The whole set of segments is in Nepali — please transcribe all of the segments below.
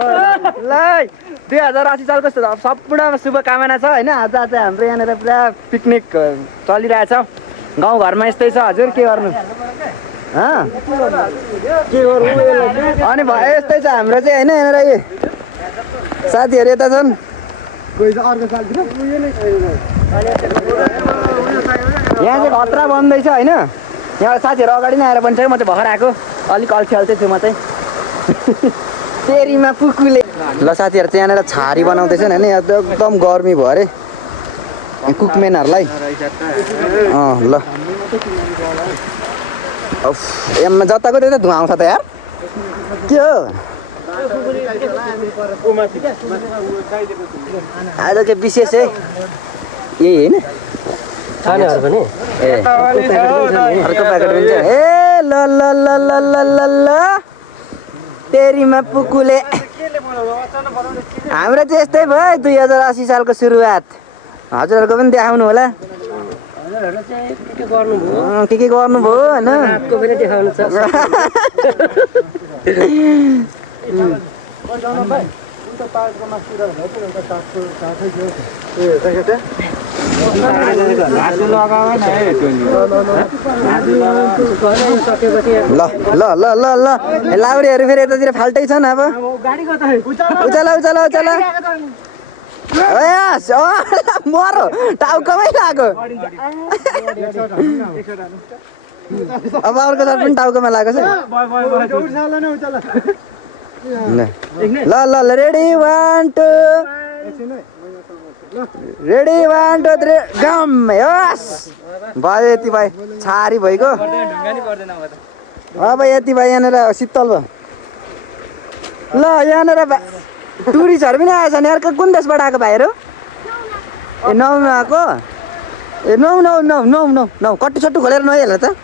ल 2080 सालको सम्पूर्ण शुभकामना छ होइन। आज चाहिँ हाम्रो यहाँनिर पुरा पिकनिक चलिरहेछ। गाउँघरमा यस्तै छ हजुर, के गर्नु अनि भयो यस्तै छ हाम्रो चाहिँ होइन। यहाँनिर साथीहरू यता छन्, यहाँ चाहिँ खतरा बन्दैछ होइन। यहाँ साथीहरू अगाडि नै आएर बन्छ। म चाहिँ भर्खर आएको, अलिक अल्छी अल्छी छु म चाहिँ। तेरीमा पुकुले ल साथीहरू चाहिँ यहाँनिर छारी बनाउँदैछन् होइन। यहाँ एकदम गर्मी भयो अरे कुकमेनहरूलाई। ल एमा जताको त्यता धुवा आउँछ त यार, के हो आज चाहिँ विशेष है यही होइन। खानेहरू पनि अर्को प्याकेट पनि छ। ए ल ल ल ल ल ल ल तेरीमा पुकुले हाम्रो चाहिँ यस्तै भयो 2080 सालको सुरुवात। हजुरहरूको पनि देखाउनु होला के गर्नुभयो होइन। ल ल ल ल ल लाउरीहरू फेरि यतातिर फाल्टै छन्। अब उचाला उचाला उचाला मरो टाउकोमै लाग्यो। अब अर्को साल पनि टाउकोमा लागेको छ। ल ल ल रेडी 1 2 रेडी 1 2 3 गम यस भयो। यति भयो छारी भइगयो। अब यति भयो यहाँनिर शीतल भयो। ल यहाँनिर टुरिस्टहरू पनि आएछ नि यार। कुन देशबाट आएको भाइहरू? ए नौमा आएको? ए नौ नौ नौ नौ नौ नौ कट्टु सट्टु खोलेर नयाँ त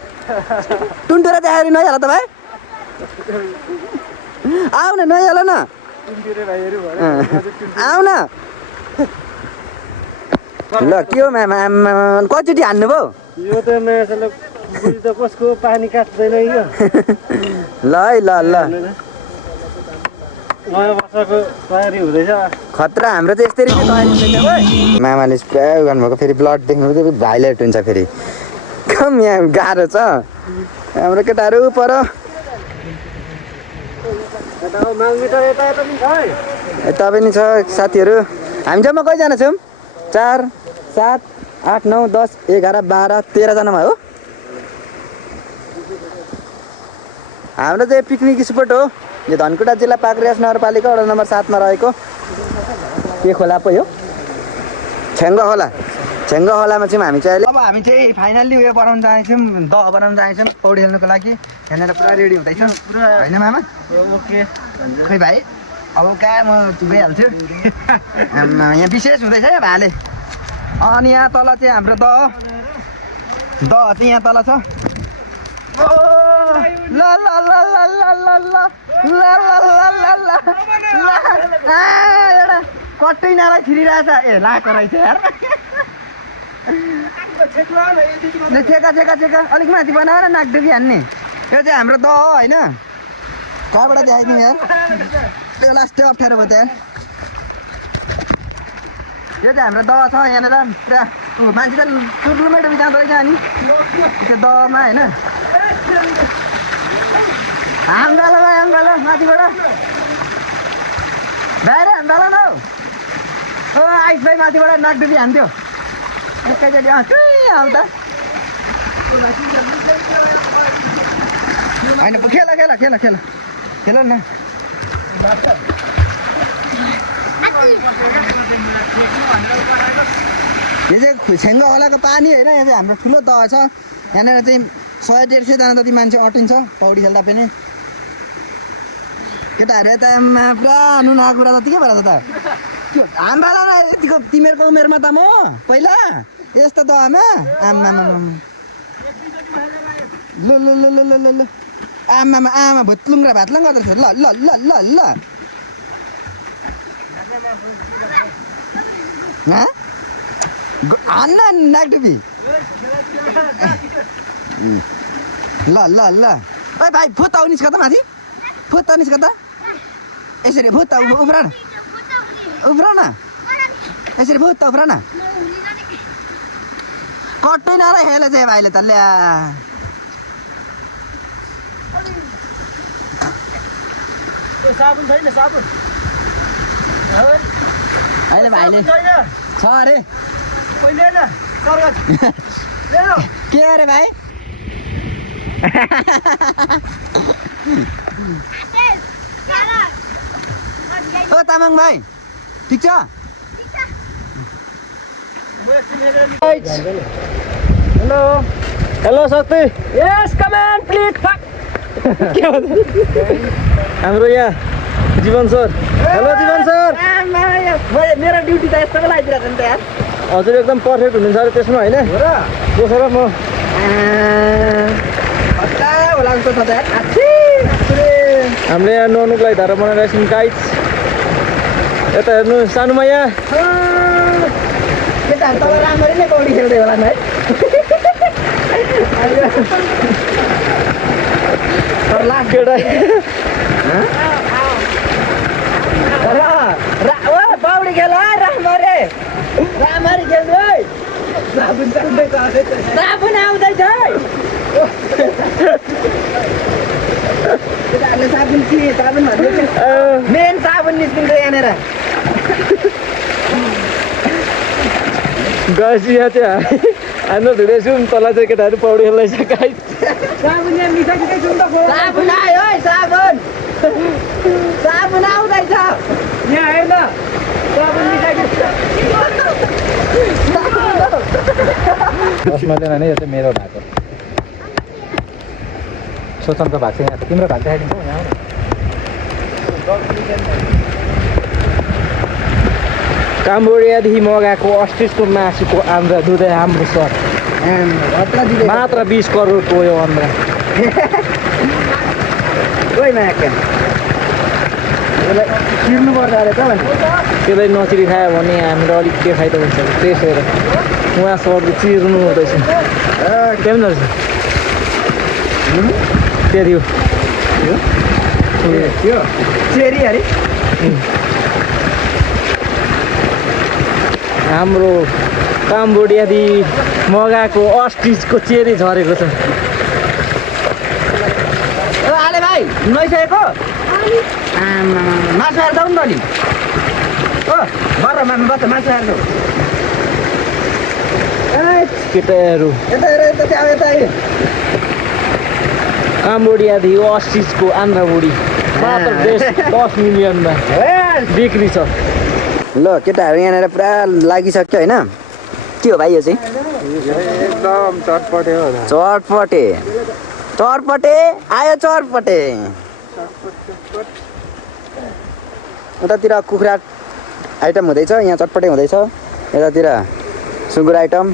टुन्टुरा देखाएर नयाँ त भाइ। आऊ न नयाँ न आऊ न। ल के हो मामा कतिचोटि हान्नुभयो? यो त नयाँ बुढी त कसको पानी काट्दैन यो। ल है ल ल नयाँ वर्षको तयारी हुँदैछ। खतरा हाम्रो चाहिँ यस्तै तयारी। मामाले स्प्रे गर्नुभएको फेरि ब्लड देख्नु चाहिँ भाइलेट हुन्छ फेरि। कम यहाँ गाह्रो छ हाम्रो केटाहरू पर। यता पनि छ साथीहरू। हामी जम्मा कतिजना छौँ? 4 7 8 9 10 11 12 13जना हो। हाम्रो चाहिँ पिकनिक स्पोट हो यो धनकुटा जिल्ला पाक्रियास नगरपालिका वडा नम्बर 7 मा रहेको के खोला पो यो छेङ्गा खोला। छेङ्गा खोलामा चाहिँ हामी चाहिँ अब हामी चाहिँ फाइनल्ली उयो बनाउन जाँदैछौँ, दह बनाउन जाँदैछौँ पौडी खेल्नुको लागि। यहाँनिर पुरा रेडी हुँदैछ होइन मामा? ओके खै भाइ अब कहाँ म गइहाल्छु। यहाँ विशेष हुँदैछ क्या भाले। अनि यहाँ तल चाहिँ हाम्रो दह चाहिँ यहाँ तल छ। ल ल ल ल ल ल ल ल ल एउटा कट्टै नाला छिरिरहेछ। ए लाएको रहेछ यार। छेका छेका छेका अलिक माथि बनाएर नाकडुबी हान्ने। यो चाहिँ हाम्रो दह हो होइन। कहाँबाट देखाइदिउँ यार त्यो लास्टै अप्ठ्यारो भयो त यार। यो चाहिँ हाम्रो दह छ यहाँनिर पुरा मान्छे त टुर्लुमै डुबी जाँदो रहेछ। अनि त्यो दहमा होइन हाम्दालो हाम्दालो माथिबाट बाहिर हाम्दालो न हौ आइस भाइ माथिबाट नाकडुबी हान्थ्यो एकैचोटि आउँदा होइन खेल खेल खेल खेल खेल न। यो चाहिँ छेङ्गा खोलाको पानी होइन। यो चाहिँ हाम्रो ठुलो दह छ। यहाँनिर चाहिँ 100-150 जना जति मान्छे अटिन्छ पौडी खेल्दा पनि। केटाहरू यता पुरा नुना कुरा त के भएर त त्यो हाम्रोलाई यतिको तिमीहरूको उमेरमा त म पहिला यस्तो दहमा आमामा ल ल ल ल ल ल आमामा आमा भुत्लुङ र भातलुङ गर्दो रहेछ। ल ल ल ल ल हान्न नाकडुबी। ल ल ल ओ भाइ फुत आउ निस्क त माथि फुत निस्क त। यसरी भूत उब्रा न उब्रा न यसरी भूत उब्रा न कट्टै नर हेले चाहिँ भाइले त ल्या साबुन छैन साबुन अहिले भाइले छ अरे के अरे भाइ ओ तामाङ भाइ ठिक छ हेलो हेलो शक्ति यस कमान प्लिज फक के भन्छ हाम्रो यहाँ जीवन सर हेलो जीवन सर मेरो ड्युटी त यस्तोको लागिरहेको नि त यार हजुर एकदम पर्फेक्ट हुनुहुन्छ अरे त्यसमा होइन बसेर म होला जस्तो छ त यार हामीले यहाँ नुहाउनुको लागि धारा बनाइरहेको छौँ गाइड्स यता हेर्नु सानोमा यहाँ केटाहरू तपाईँ राम्ररी नै पौडी खेल्दै होला नि है केटा पौडी खेल राम्ररी राम्ररी खेल्नु है साबुन आउँदैछ केटाहरूले साबुन भन्दै मेन साबुन निस्किन्छ यहाँनिर गाइस यहाँ चाहिँ हाम्रो धुँदैछौँ तल चाहिँ केटाहरू पौडी खेल्दैछ गाइस साबुन आयो है साबुन आउँदैछ यहाँ आएन नै यो चाहिँ मेरो भएको सोचनको भएको छ यहाँ तिम्रो भएको देखाइदिन्छौ यहाँ काम्बोडियादेखि मगाएको अस्ट्रिचको मासुको आन्द्रा दुधै हाम्रो सर मात्र 20 करोडको यो आन्द्रा चिर्नुपर्छ अरे त त्यसलाई नचिरी खायो भने हाम्रो अलिक के फाइदा हुन्छ त्यसो भएर उहाँ सरले चिर्नु हुँदैछ केही रहेछ त्यही हो चेरी अरे हाम्रो काम्बोडियादेखि मगाएको अस्ट्रिचको चेरी झरेको छ आले भाइ नुहाइसकेको मासु हेर्दा नि त नि ओ बर मासु बस्छ मासु हेर्नु केटाहरू यता हेर यता चाहिँ यता काम्बोडियादेखि अस्ट्रिचको आन्द्रा बुढी मात्र 10 मिलियनमा बिक्री छ ल केटाहरू यहाँनिर पुरा लागिसक्यो होइन के हो भाइ यो चाहिँ एकदम चटपटे हो चटपटे आयो चटपटे उतातिर कुखुरा आइटम हुँदैछ यहाँ चटपटे हुँदैछ यतातिर सुँगुर आइटम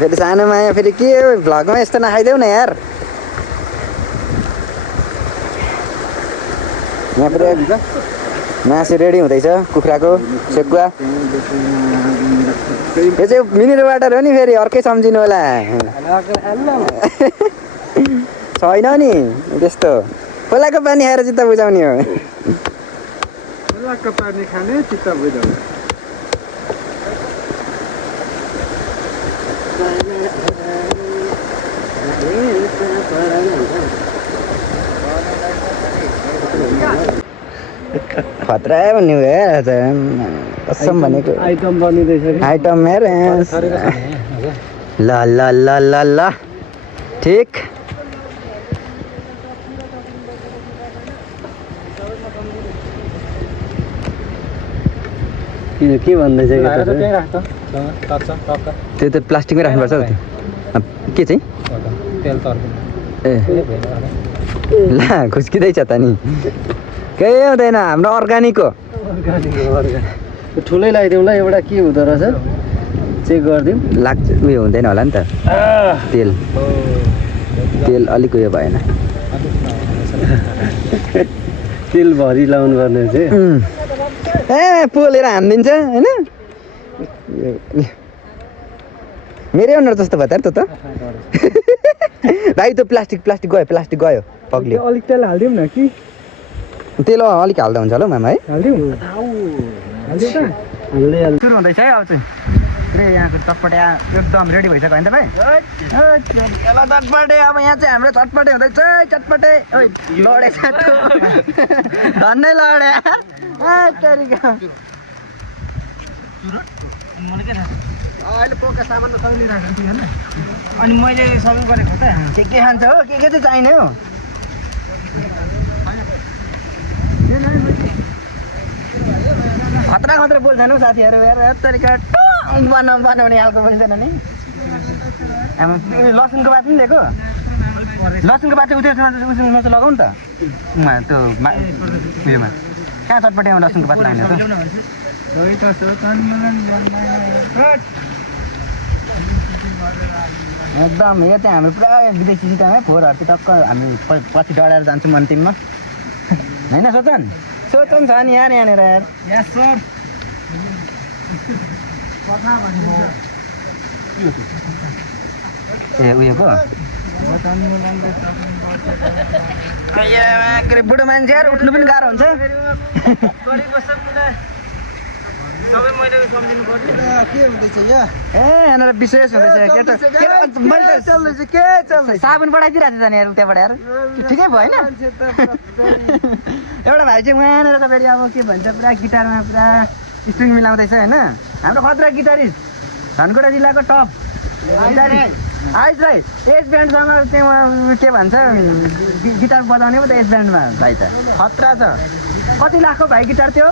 फेरि सानोमा यहाँ फेरि के भ्लगमा यस्तो नखाइदेऊ न यार यहाँ फेरि मासु रेडी हुँदैछ कुखुराको सेकुवा यो चाहिँ मिनरल वाटर हो नि फेरि अर्कै सम्झिनु होला छैन नि त्यस्तो खोलाको पानी खाएर चित्त बुझाउने हो खोलाको पानी खाने चित्त बुझाउने खतरा भन्ने हो कसम भनेको आइटम बनिँदैछ आइटम हेर ल ल ल ल ल ठिक के भन्दैछ त्यो त प्लास्टिकमै राख्नुपर्छ हौ त्यो के चाहिँ तेल तर्क ए ला खुस्किँदैछ त नि केही हुँदैन हाम्रो अर्ग्यानिक हो ठुलै लगाइदिउँ ल एउटा के हुँदो रहेछ चेक गरिदिउँ लाग्छ उयो हुँदैन होला नि त तेल अलिक उयो भएन तेल भरि लाउनु पर्ने चाहिँ ए पोलेर हानिदिन्छ होइन मेरै अनुहार जस्तो भयो त त भाइ त्यो प्लास्टिक गयो पग्लियो अलिक तेल हालिदिउँ न कि तेल अलिक हाल्दा हुन्छ होला हौ मामा है हालिदिउँ सुरु हुँदैछ है अब चाहिँ पुरै यहाँको चटपटे एकदम रेडी भइसक्यो होइन तपाईँ चटपटे अब यहाँ चाहिँ हाम्रो चटपटे हुँदैछ चटपटे लडेछ धन्नै लडे अहिले पोका सामान त सबै लिइराखेको थिएँ होइन अनि मैले सबै गरेको त के खान्छ हो के चाहिँ चाहिने हो खतरा खतरा बोल्छन् हौ साथीहरू हेर तरिका बनाउने खालको बोल्दैन नि लसुनको बात पनि दिएको लसुनको बात चाहिँ उसँग लगाऊ नि त त्यो उयोमा कहाँ चटपटेमा लसुनको बात लाग्ने त एकदम यो चाहिँ हाम्रो पुरा विदेशी सिस्टम है फोहोरहरू चाहिँ टक्क हामी पछि डढाएर जान्छौँ अन्तिममा होइन सोचन छ नि यहाँनिर यार ए उयोको के अरे बुढो मान्छे यार उठ्नु पनि गाह्रो हुन्छ यहाँनिर विशेष हुँदैछ साबुन पठाइदिइरहेको थियो नि यार उताबाट यार ठिकै भयो होइन एउटा भाइ चाहिँ उहाँनिर तपाईँले अब के भन्छ पुरा गिटारमा पुरा स्ट्रिङ मिलाउँदैछ होइन हाम्रो खतरा गिटारिस्ट धनकुटा जिल्लाको टप आइज भाइ एज ब्यान्डसँग चाहिँ के भन्छ गिटार बजाउने पो त एज ब्यान्डमा भाइ त खतरा छ कति लाखको भाइ गिटार थियो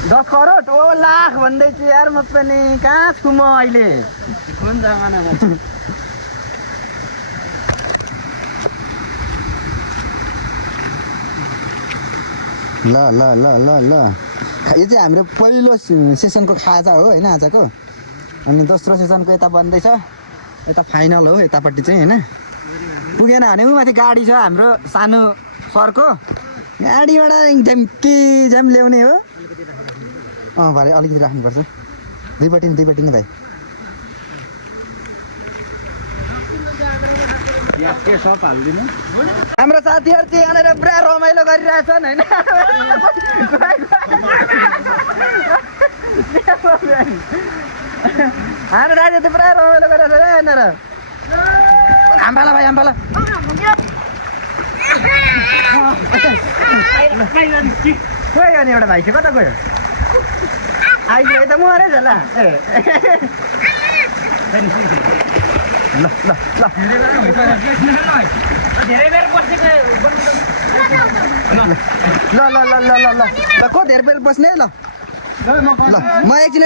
10 करोड ओ लाख भन्दैछु यार म पनि कहाँ छु म अहिले कुन जमानामा ल ल ल ल ल यो चाहिँ हाम्रो पहिलो सेसनको खाजा हो होइन आजको अनि दोस्रो सेसनको यता बन्दैछ यता फाइनल हो यतापट्टि चाहिँ होइन पुगेन भने ऊ माथि गाडी छ हाम्रो सानो सरको गाडीबाट झ्याम ल्याउने हो भाइ अलिकति राख्नुपर्छ दुईपट्टि नै भाइ हाम्रो साथीहरू चाहिँ यहाँनिर पुरा रमाइलो गरिरहेछन् होइन हाम्रो दाजु चाहिँ पुरा रमाइलो गरिरहेछ है यहाँनिर आम्बाला भाइ आम्बाला खोइ अनि एउटा भाइ चाहिँ कता गयो आइदियो त मरेछ ल ल ल ल ल ल ल ल ल को धेरै बेर बस्ने ल ल म एकछिन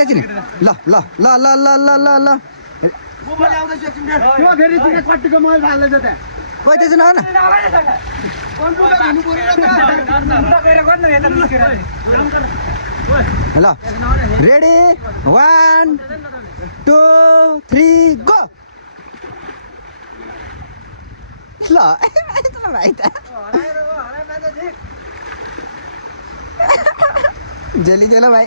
ल ल ल ल ल ल ल ल कोही त्यसो न ल रेडी 1 2 3 गो ल भाइ त जेली गेलो भाइ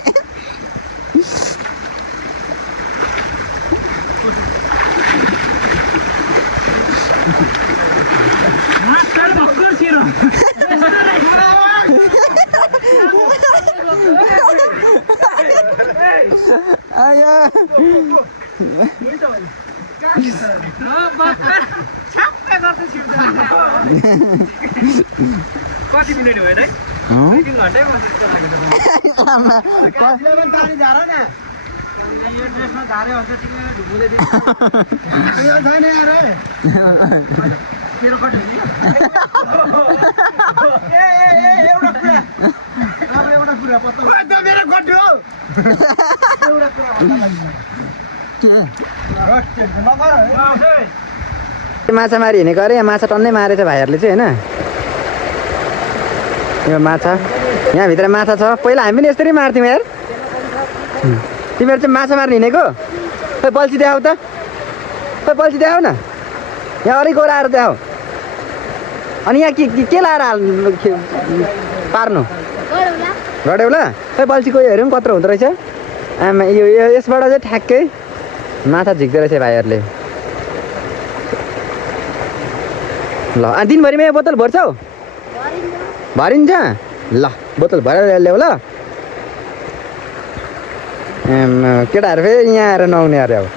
आया कति मिनट भयो है 3 घन्टै बसेको लाग्यो यो ड्रेसमा झारे हुन्छ तिमीले ढुकुले दिन्छ यो छैन यार मेरो कट ए एउटा कुरा पत्ता त मेरो कट हो एउटा कुरा के माछा मारी हिँडेको अरे यहाँ माछा टन्नै मारेछ भाइहरूले चाहिँ होइन यो माछा यहाँभित्र माछा छ पहिला हामी पनि यसरी मार्थ्यौँ यार तिमीहरू चाहिँ माछा मार्न हिँडेको खोइ बल्छी देखाऊ त खोइ बल्छी देखाऊ न यहाँ अलिक ओराएर देखाऊ अनि यहाँ के लाएर हाल्नु पार्नु गडेउला खोइ बल्छीको योहरू पनि कत्रो हुँदो रहेछ आमा यो यसबाट चाहिँ ठ्याक्कै माछा झिक्दो रहेछ भाइहरूले ल दिनभरिमा यो बोतल भर्छौ भरिन्छ ल बोतल भरेर ल्याऊ ल केटाहरू फेरि यहाँ आएर नआउने अरे अब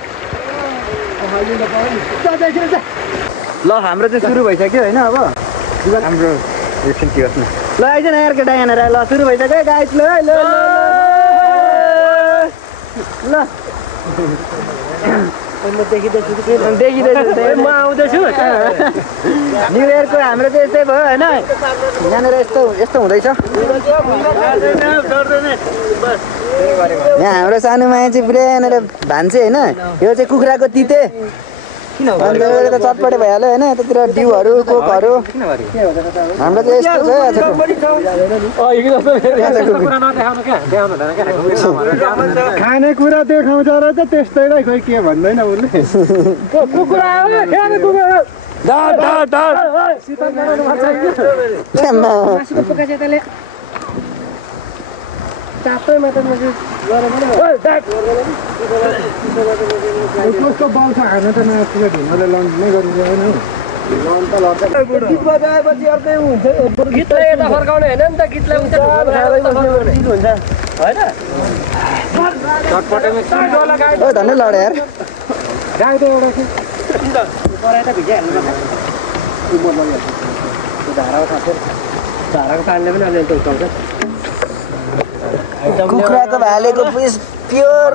ल हाम्रो चाहिँ सुरु भइसक्यो होइन अब हाम्रो एकछिन के होस् न ल आइज न यार केटा यहाँनिर ल सुरु भइसक्यो गाइस ल ल ल देखिँदैछु म आउँदैछु न्यु इयरको हाम्रो चाहिँ यस्तै भयो होइन यहाँनिर यस्तो यस्तो हुँदैछ यहाँ हाम्रो सानो माया चाहिँ पुरै यहाँनिर भान्से होइन यो चाहिँ कुखुराको तिते अन्त त चटपटे भइहाल्यो होइन यतातिर डिउहरू कोकहरू हाम्रो चाहिँ यस्तो छ खानेकुरा देखाउँछ र त त्यस्तैलाई खोइ के भन्दैन उसले कस्तो बल छ खान त नआजले ढुङ्गाले लन्च नै गरिन्छ होइन गीत बजाएपछि अर्कै हुन्छ गीतलाई यता फर्काउने होइन नि त गीतलाई हुन्छ धन्य लड यार गाउँदै एउटा धाराको पानीले पनि अलिअलि उठाउँछ कुखुराको भालेको प्योर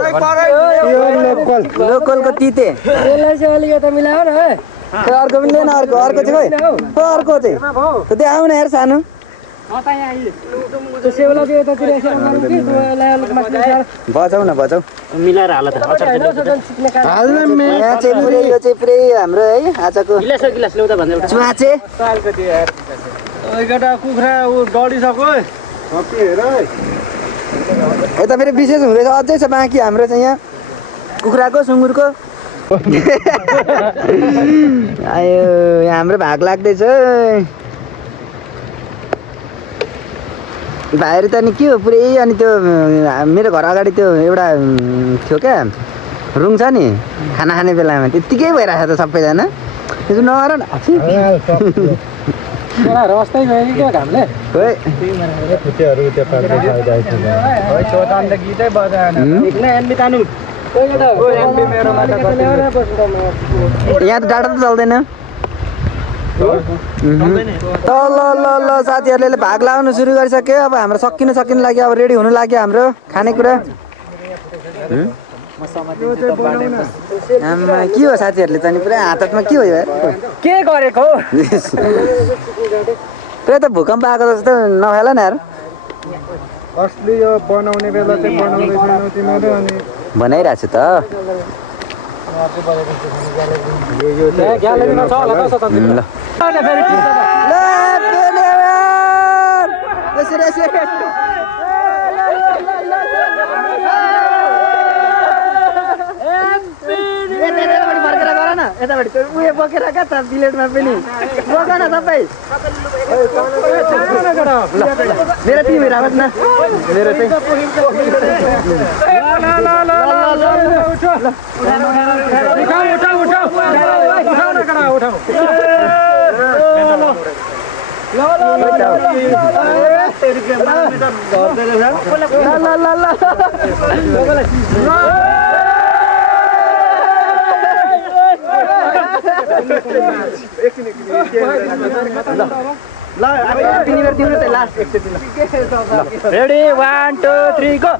लोकलको तिते त्यसलाई चाहिँ अलिकति मिलायो न है अर्को पनि लिएन अर्को चाहिँ खोइ अर्को चाहिँ त्यो आउन यार सानो बजाउ न बजाउ मिलाएर हाल त यहाँ चाहिँ पुरै यो चाहिँ पुरै हाम्रो है आजको चुवाचे केटा कुखुरा डढिसक्यो यता फेरि विशेष हुँदैछ अझै छ बाँकी हाम्रो चाहिँ यहाँ कुखुराको सुँगुरको आयो यहाँ हाम्रो भाग लाग्दैछ भाइहरू त नि के हो पुरै अनि त्यो मेरो घर अगाडि त्यो एउटा थियो क्या रुङ छ नि खाना खाने बेलामा त्यत्तिकै भइरहेको छ त सबैजना त्यो नगर न रस्तै गयो कि क्या घामले गीतै बजाएन यहाँ त डाटा त चल्दैन ल ल ल साथीहरूले भाग लाउनु सुरु गरिसक्यो अब हाम्रो सकिनु लाग्यो अब रेडी हुनु लाग्यो हाम्रो खानेकुरा आमा के हो साथीहरूले चाहिँ पुरा हातमा के हो यार के गरेको पुरा त भूकम्प आएको जस्तो नभएला नि यार असली यो बनाउने बेला चाहिँ बनाउँदैछौ तिमीहरू अनि बनाइरहेको छु त ग्यालेरीमा छ होला त यतापट्टि उयो बोकेर क्या त प्लेटमा पनि बोक न सबै मेरो तिमी राख न मेरो चाहिँ रेडी 1 2 3 गो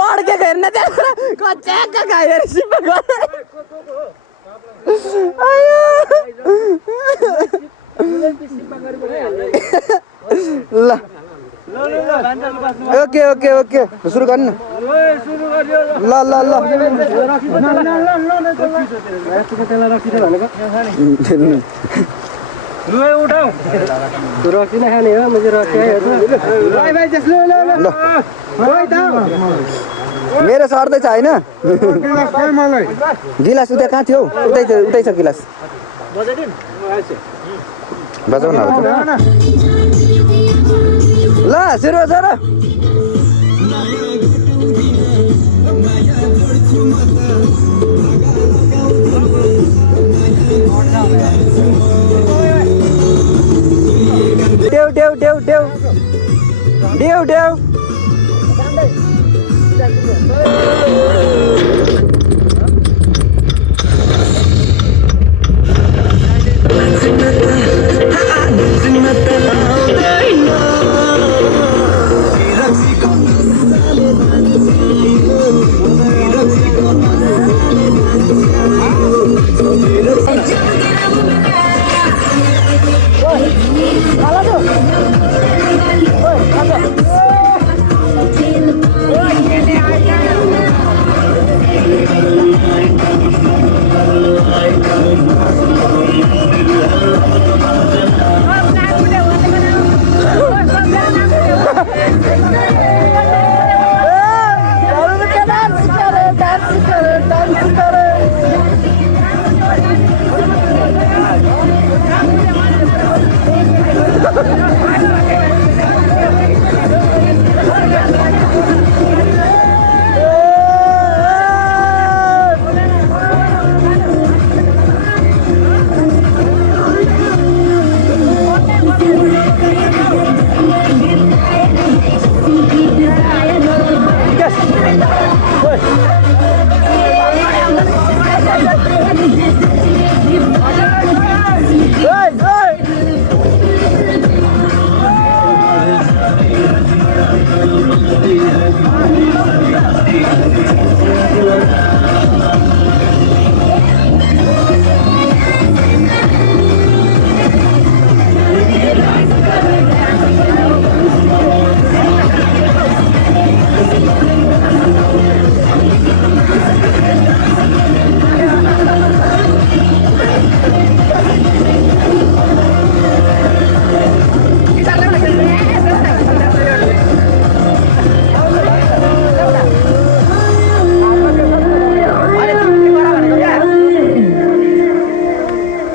अड्केको हेर्न कच्याक्क खायो सिपा ल ओके ओके ओके सुरु गर्नु ल ल ल उठाऊ रक्सी नखाने हो मैले रक्सी मेरो सर्दैछ होइन गिलास उता कहाँ थियो उतै छ गिलास बजाउन ल सुरु सर देऊ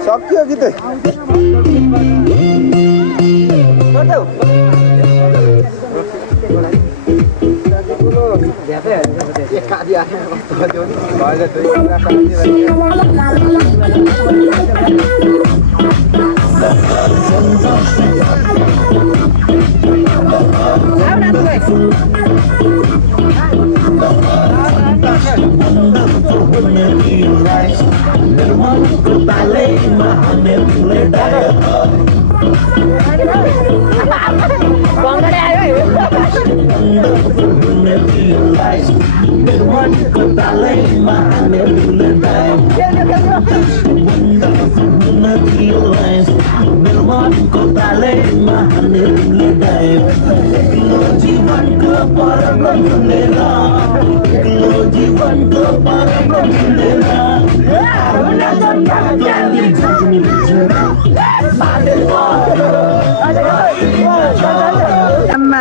सक्यो गीतै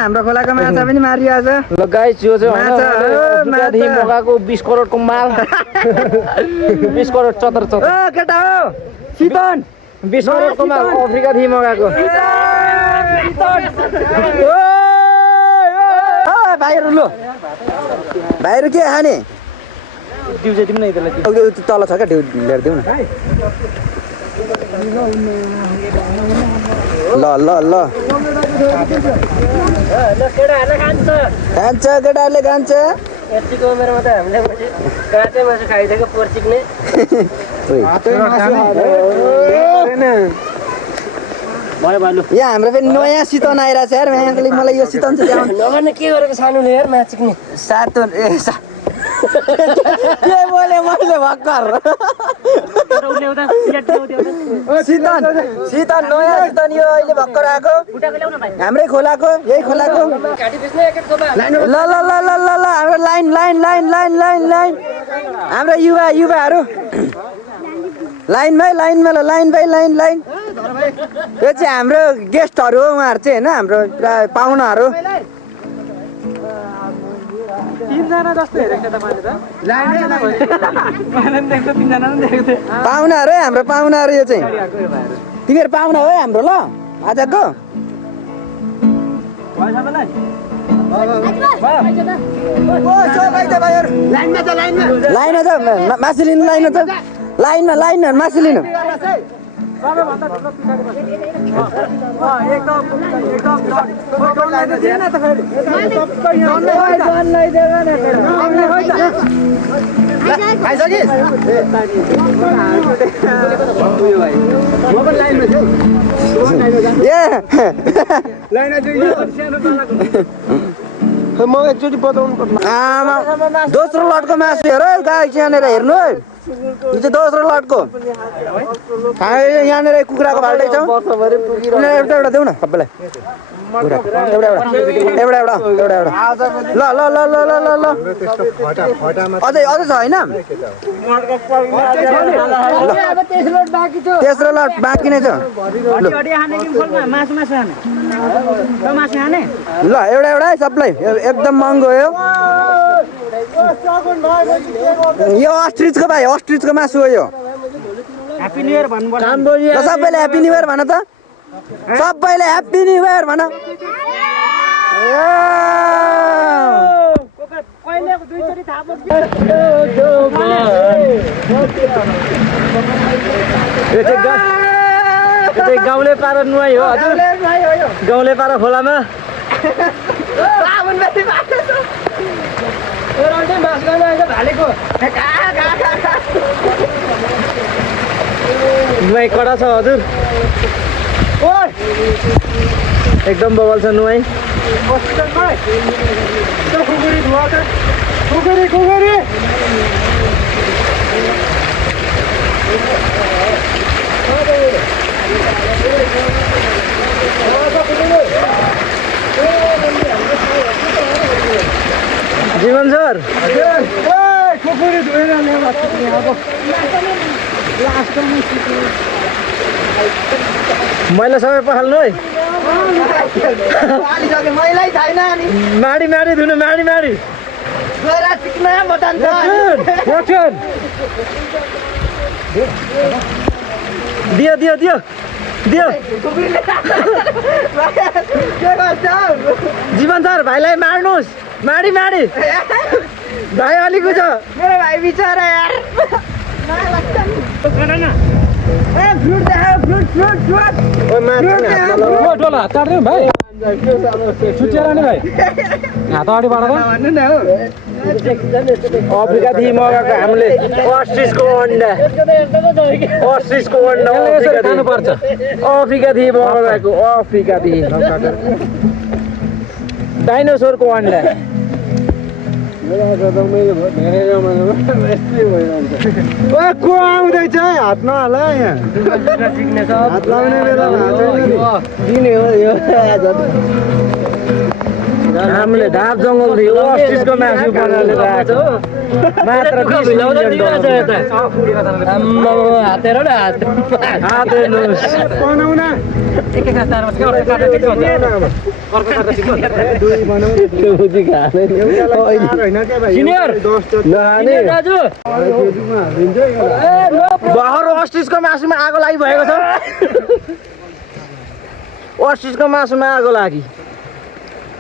हाम्रो खोलाको माछा पनि मारियो आज ल गाइस यो चाहिँ माछा अफ्रिकादेखि मगाएको 20 करोडको माल 20 करोड चतर ओ केटा हो सितन 20 करोडको माल अफ्रिकादेखि मगाएको भाइहरू लो भाइहरू के खाने दिउ चाहिँ दिउँ न यतालाई तल छ क्या लिएर दिउँ न ल ल ल केटाहरूले खान्छ खान्छ केटाहरूले खान्छ यतिको उमेरमा त हामीले काँचै मासु खाइसक्यो पर्सिक्ने यहाँ हाम्रो पनि नयाँ सितन आइरहेछ यार मलाई यो सितन चाहिँ नगर्ने के गरेको सानोले यार माछिक्ने सातो के बोले मैले भर्खर सितन सितन नयाँ सितन यो अहिले भर्खर आएको हाम्रै खोलाको यही खोलाको ल ल ल ल ल ल हाम्रो line line line line line line हाम्रो युवाहरू लाइनमै लाइनमा ल लाइन बाई लाइन लाइन यो चाहिँ हाम्रो गेस्टहरू हो उहाँहरू चाहिँ होइन हाम्रो पुरा पाहुनाहरू 3जना जस्तो हेरेको त मैले त मैले देख्छु 3जना पनि देखेको थिएँ पाहुनाहरू है हाम्रो पाहुनाहरू यो चाहिँ तिमीहरू पाहुना हो है हाम्रो ल आजको लाइनमा छ मासु लिनु लाइनमा छ लाइनमा मासु लिनु म एकचोटि बताउनु पर्छ आमा दोस्रो लटको मासु हेर गाई यहाँनिर हेर्नु है यो चाहिँ दोस्रो लटको यहाँनिर कुखुराको फाल्टै छ एउटा एउटा देऊ न सबैलाई एउटा ल अझै छ होइन तेस्रो लट बाँकी नै छ ल एउटा है सबलाई एकदम महँगो हो यो अस्ट्रिचको भाइ अस्ट्रिचको मासु हो यो सबैले ह्याप्पी न्यु इयर भन त सबैले ह्याप्पी न्यु इयर भन गाउँले पारा नुहाई हो हजुर गाउँले पारा खोलामा नुहाई कडा छ हजुर एकदम बबल छ नुहाई जीवन सर मैला सबै पखाल्नु है माडी माडी धुनु माडी माडी दियो दियो दियो दियो जीवन सर भाइलाई मार्नुहोस् माडी माडी भाइ अलिक छ मेरो भाइ बिचरा यार अफ्रिकादेखि मगाएको हामीले अस्ट्रिचको अन्डा खानुपर्छ अफ्रिकादेखि मगाएको अफ्रिकादेखि डाइनोसोरको अन्डा को आउँदैछ हात नहाल यहाँ हात लाउने बेला दिने हो यो हामीले ढाप जङ्गलदेखि अस्ट्रिचको मासु बनाएर आएको मात्र हातेर न हातेर्नुहोस् बहरो अस्ट्रिचको मासुमा आगो लागिभएको छ अस्ट्रिचको मासुमा आगो लागि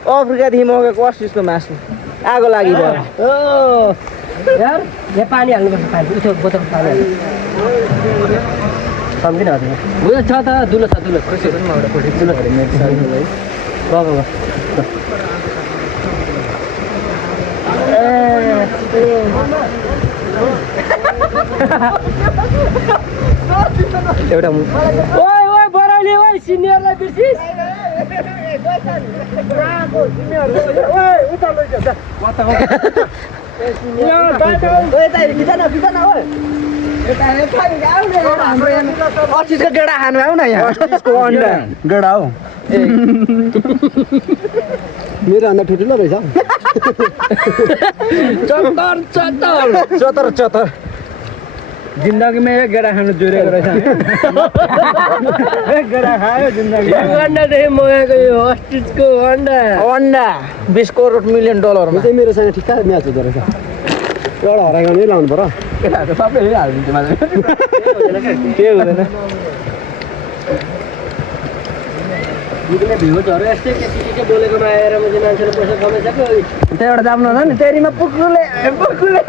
अफ्रिकादेखि मगाएको अस्ट्रिचको मासु आगो लागि भयो यार यहाँ पानी हाल्नुपर्छ पानी उठो बोतल पानी सम्झिन हजुर उयो छ त दुलो छ दुलो एउटा ओइ ओइ बराइले ओइ सिनियरलाई बिर्सिस अस्ट्रिचको गेडा खानु आऊ न यहाँ अस्ट्रिचको अन्डा गेडा हो मेरो भन्दा ठुल्ठुलो रहेछ चतर चतर चतर चतर जिन्दगीमा एक गेडा खानु जोरेको रहेछ एक गेडा खायो जिन्दगी अन्डादेखि मगाएको यो अस्टिचको अन्डा 20 करोड $1 मिलियन चाहिँ मेरोसँग ठिक्क म्याच हुँदो रहेछ एउटा हराइगाउनै लाउनु पर्यो केटाहरू सबैले हालिदिन्छ मलाई के हुँदैन भ्युजहरू यस्तै के बोलेकोमा आएर मान्छे मान्छेले पैसा कमाइसक्यो त्यहाँबाट जानु होला नि तेरीमा पुकुले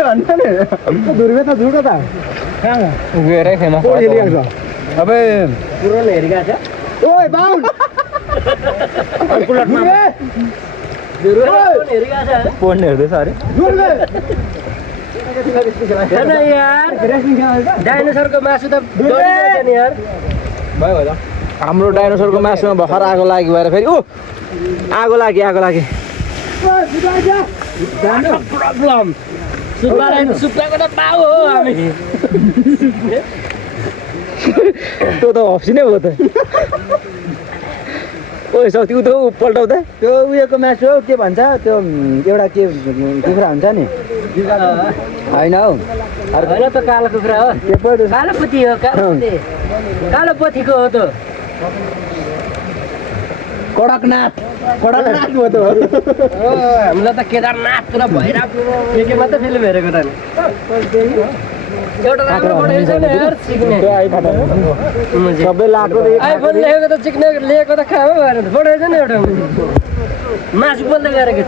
भन्छ नि दुर्बे त झुटो त कहाँ गएरै फेमस को हेरिरहेको छ अबे पुरानो हेरिरहेको छ ओइ बाउन हेरिरहेको छ फोन हेर्दैछ अरे दुर्बे छैन यार डाइनोसरको मासु त डरिन्छ नि यार भयो होला हाम्रो डाइनोसरको मासुमा भर्खर आगो लागि भएर फेरि आगो लागि प्रब्लम सुब्बाको त पाउ हो हामी त्यो त हप्सिनै हो त ओइ सक्ति उ त पल्टाउ त त्यो उयोको मासु हो के भन्छ त्यो एउटा के कुखुरा हुन्छ नि होइन हौ होइन त कालो कुखुरा हो के पो कालो पोथी हो कालो पोथीको हो त कडकनाथ हो त हामीलाई त केदारनाथ र भैरव के मात्रै फिल्म हेरेको त एउटा राम्रो पठाएको छैन यार सिक्ने सबै लाएको आइफोन लेखेको त चिक्ने लिएको त खाऊ भएर पठाएको छैन एउटा मासु बोल्दै गरेको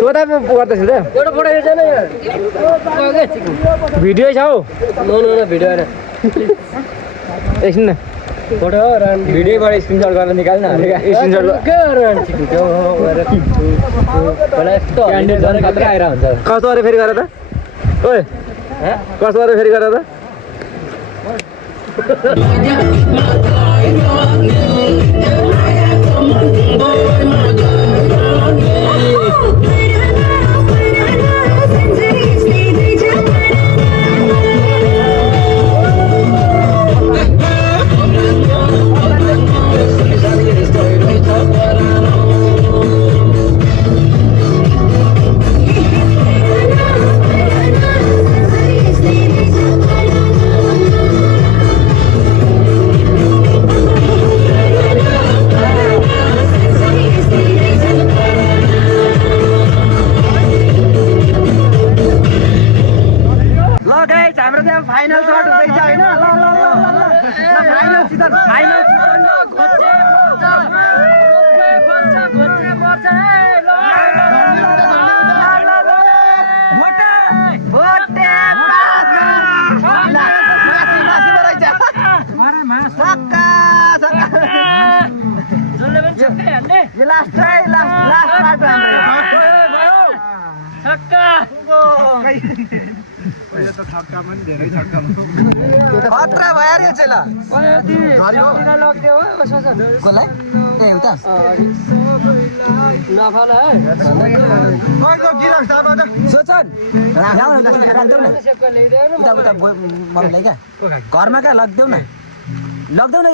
तोता पो गर्दैछ त एउटा पठाएको छैन यार भिडियो छ हौ नो भिडियो होइन एकछिन न फोटो भिडियोबाट स्क्रिनसट गरेर निकाल्न क्यान्डिडेट झन् खतरा आएर हुन्छ कस्तो अरे फेरि गर त ओइ कस्तो अरे फेरि गर त फाइनल शट हुँदैछ हैन खतरा भयो रे चेला घरमा क्या लगिदेऊ न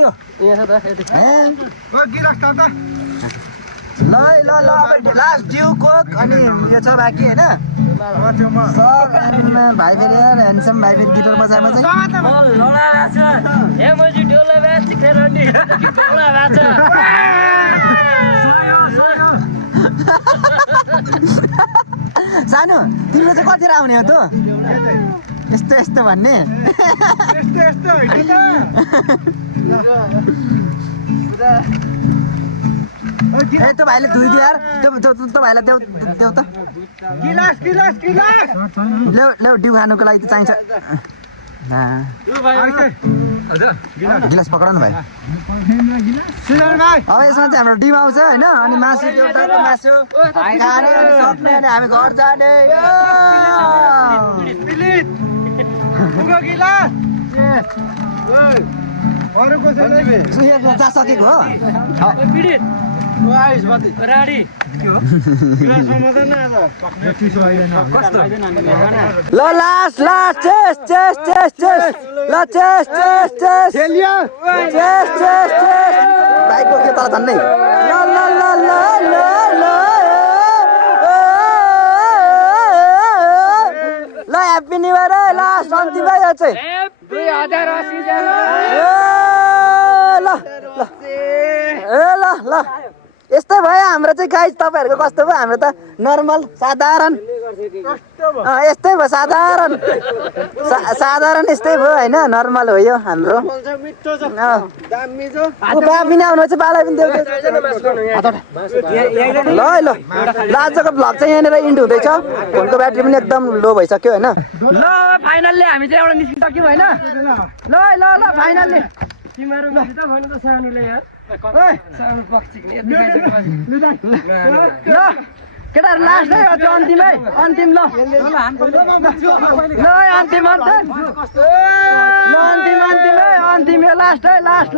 यो ल अब लास्ट ड्यू कोक अनि यो छ बाँकी होइन सब भाइ फेरि ह्यान्डसम भाइ फेरि गिटार बजाएमा सानो तिम्रो चाहिँ कतिर आउने हो त यस्तो यस्तो भन्ने ए त्यो भाइले धुइदियो यार त्यो भाइलाई देऊ त ल्याउ डिउ खानुको लागि त चाहिन्छ गिलास पक्र न भाइ अब यसमा चाहिँ हाम्रो डिम आउँछ होइन अनि मासु एउटा मासु खाने अनि सक्ने अनि हामी घर जाने सकेको हो ल लास्ट ल भाइको के तल झन्डै ल ह्याप्पी न्यु इयर है लास्ट अन्तिम है यो चाहिँ 2080 जना ल यस्तै भयो हाम्रो चाहिँ गाइस तपाईँहरूको कस्तो भयो हाम्रो त नर्मल साधारण यस्तै भयो साधारण यस्तै भयो होइन नर्मल हो यो हाम्रो पनि आउनु चाहिँ बाला पनि ल ल आजको भ्लग चाहिँ यहाँनिर इन्ड हुँदैछ फोनको ब्याट्री पनि एकदम लो भइसक्यो होइन ल फाइनल्ली हामी चाहिँ एउटा निस्किसक्यौँ होइन ल ल ल फाइनल्ली तिमीहरू त भन्नु त सानोले यार सानो पक्षी ल केटाहरू लास्ट है अन्तिमै अन्तिम ल अन्तिम अन्तिम अन्तिम अन्तिम है अन्तिम लास्ट है लास्ट